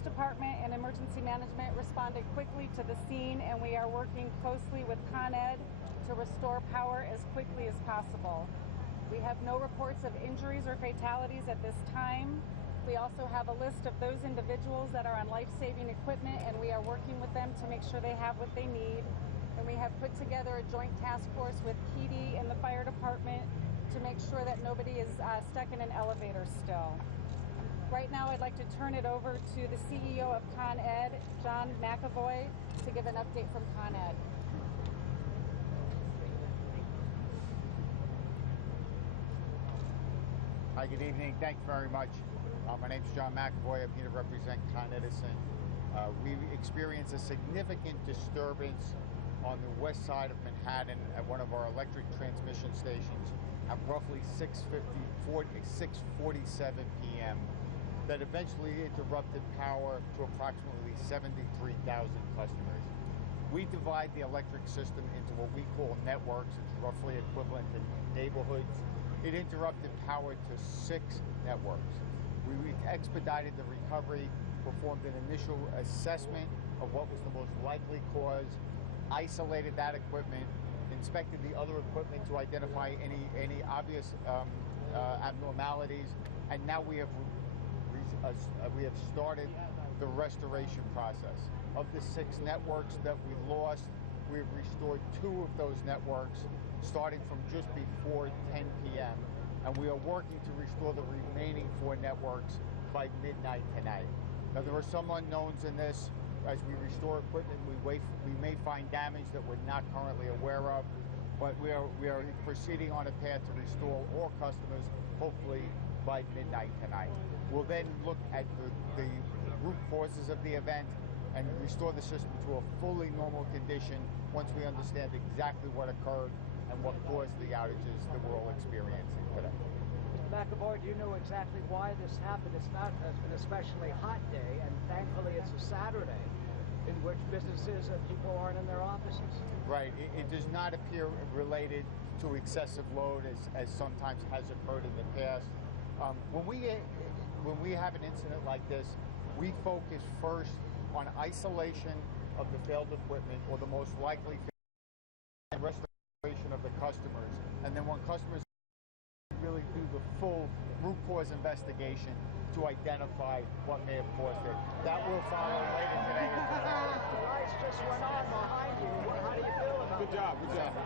Police Department and Emergency Management responded quickly to the scene, and we are working closely with Con Ed to restore power as quickly as possible. We have no reports of injuries or fatalities at this time. We also have a list of those individuals that are on life-saving equipment, and we are working with them to make sure they have what they need. And we have put together a joint task force with PD and the fire department to make sure that nobody is stuck in an elevator still. Right now, I'd like to turn it over to the CEO of Con Ed, John McAvoy, to give an update from Con Ed. Hi, good evening. Thanks very much. My name is John McAvoy. I'm here to represent Con Edison. We experienced a significant disturbance on the west side of Manhattan at one of our electric transmission stations at roughly 6:47 p.m. that eventually interrupted power to approximately 73,000 customers. We divide the electric system into what we call networks. It's roughly equivalent to neighborhoods. It interrupted power to 6 networks. We expedited the recovery, performed an initial assessment of what was the most likely cause, isolated that equipment, inspected the other equipment to identify any obvious abnormalities, and now we have started the restoration process. Of the 6 networks that we lost, we've restored 2 of those networks starting from just before 10 p.m. and we are working to restore the remaining 4 networks by midnight tonight. Now, there are some unknowns in this. As we restore equipment, we may find damage that we're not currently aware of, but we are proceeding on a path to restore all customers, hopefully by midnight tonight. We'll then look at the root causes of the event and restore the system to a fully normal condition once we understand exactly what occurred and what caused the outages that we're all experiencing today. Mr. McAvoy, do you know exactly why this happened? It's not an especially hot day, and thankfully it's a Saturday in which businesses and people aren't in their offices. Right. It does not appear related to excessive load as sometimes has occurred in the past. When we have an incident like this, we focus first on isolation of the failed equipment or the most likely and restoration of the customers. And then when customers really do the full root cause investigation to identify what may have caused it. That will follow later today. The lights just went on behind you. How do you feel about it? Good job, good job.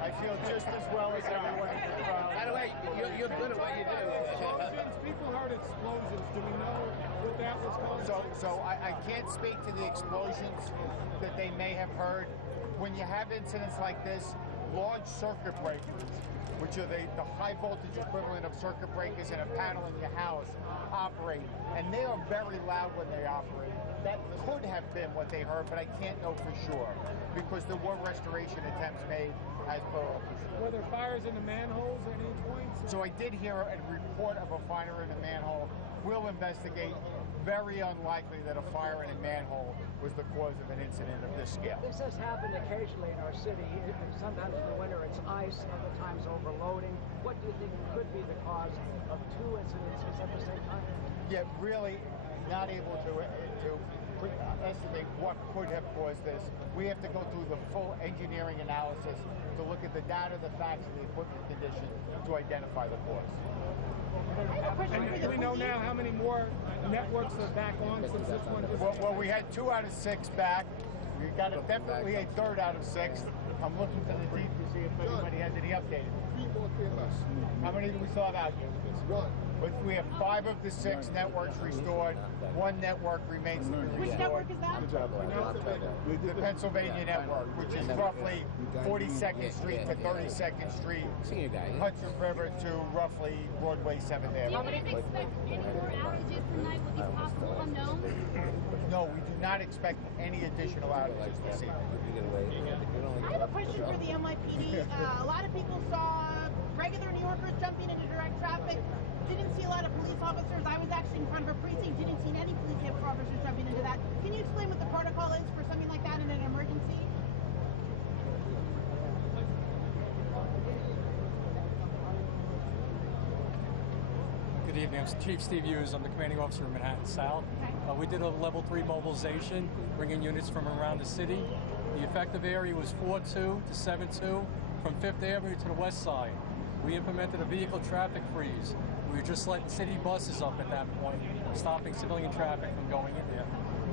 I feel just as well as everyone in the crowd. By the way, you're good at what you do. Explosions. People heard explosions. Do we know what that was caused? So I can't speak to the explosions that they may have heard. When you have incidents like this, large circuit breakers, which are the high voltage equivalent of circuit breakers in a panel in your house, operate. And they are very loud when they operate. That could have been what they heard, but I can't know for sure because there were restoration attempts made as per our procedure. Were there fires in the manholes at any point? So I did hear a report of a fire in a manhole. We'll investigate. Very unlikely that a fire in a manhole was the cause of an incident of this scale. This has happened occasionally in our city. Sometimes in the winter it's ice, other times overloading. What do you think could be the cause of 2 incidences at the same time? Yeah, really not able to estimate what could have caused this. We have to go through the full engineering analysis to look at the data, the facts, and the equipment condition to identify the cause. And do we know now how many more networks are back on since this one just... Well, we had 2 out of 6 back. We got definitely a 3rd out of 6. I'm looking to the deep to see if anybody has any updates. How many do we still have out here? 1. But we have 5 of the 6 networks restored. 1 network remains to be restored. Which network is that? Good job, The Pennsylvania network, which is roughly 42nd Street to 32nd Street, Hudson River to roughly Broadway 7th Avenue. Do you guys expect any more outages tonight with these possible unknowns? No, we do not expect any additional outages this evening. I have a question for the NYPD. A lot of people saw regular New Yorkers jumping into direct traffic. Didn't see a lot of police officers. I was actually in front of a precinct. Didn't see any police officers jumping into that. Can you explain what the protocol is for something like that in an emergency? Good evening. I'm Chief Steve Hughes. I'm the commanding officer of Manhattan South. We did a level 3 mobilization, bringing units from around the city. The effective area was 4-2 to 7-2 from 5th Avenue to the west side. We implemented a vehicle traffic freeze. We were just letting city buses up at that point, stopping civilian traffic from going in there.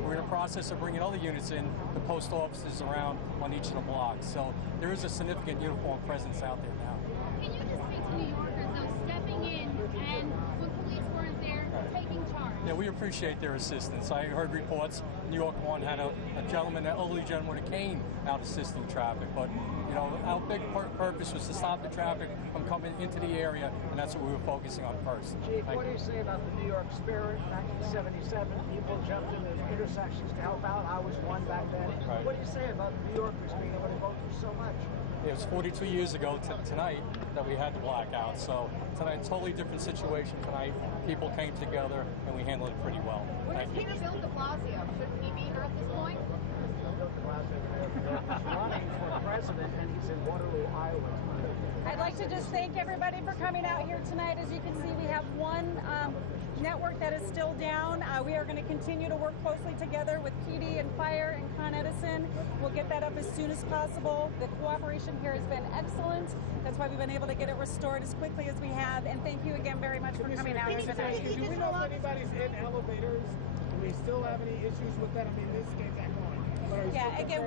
We're in the process of bringing other units in to post offices around on each of the blocks. So there is a significant uniform presence out there now. Can you just speak to New Yorkers, though, stepping in and when police weren't there, taking charge? Yeah, we appreciate their assistance. I heard reports New York 1 had an elderly gentleman with a cane out assisting traffic. But, you know, our big purpose was to stop the traffic from coming into the area, and that's what we were focusing on first. Chief, what do you say about the New York spirit? 1977, people jumped into intersections to help out. I was one back then. Right. What do you say about New Yorkers being able to go through so much? It was 42 years ago tonight that we had the blackout. So tonight, totally different situation tonight. People came together and we handled it pretty well. Where's Peter Bill de Blasio? Shouldn't he be here at this point? Bill de Blasio is running for president, and he's in Waterloo, Iowa. I'd like to just thank everybody for coming out here tonight. As you can see, we have one network that is still down. We are going to continue to work closely together with PD and Fire and Con Edison. We'll get that up as soon as possible. The cooperation here has been excellent. That's why we've been able to get it restored as quickly as we have. And thank you again very much for coming out here tonight. Do we know if anybody's in elevators? Do we still have any issues with that? I mean, this game got going. Yeah, again,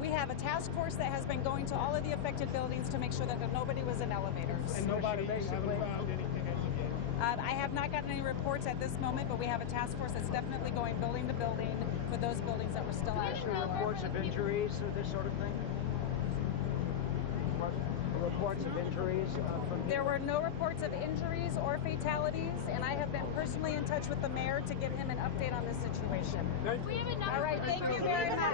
we have a task force that has been going to all of the affected buildings to make sure that nobody was in elevators. And nobody basically found anything as of yet? I have not gotten any reports at this moment, but we have a task force that's definitely going building to building for those buildings that were still out. Reports of injuries or this sort of thing? Reports of injuries from There were no reports of injuries or fatalities, and I have been personally in touch with the mayor to give him an update on this situation. We have another All right, thank you very much.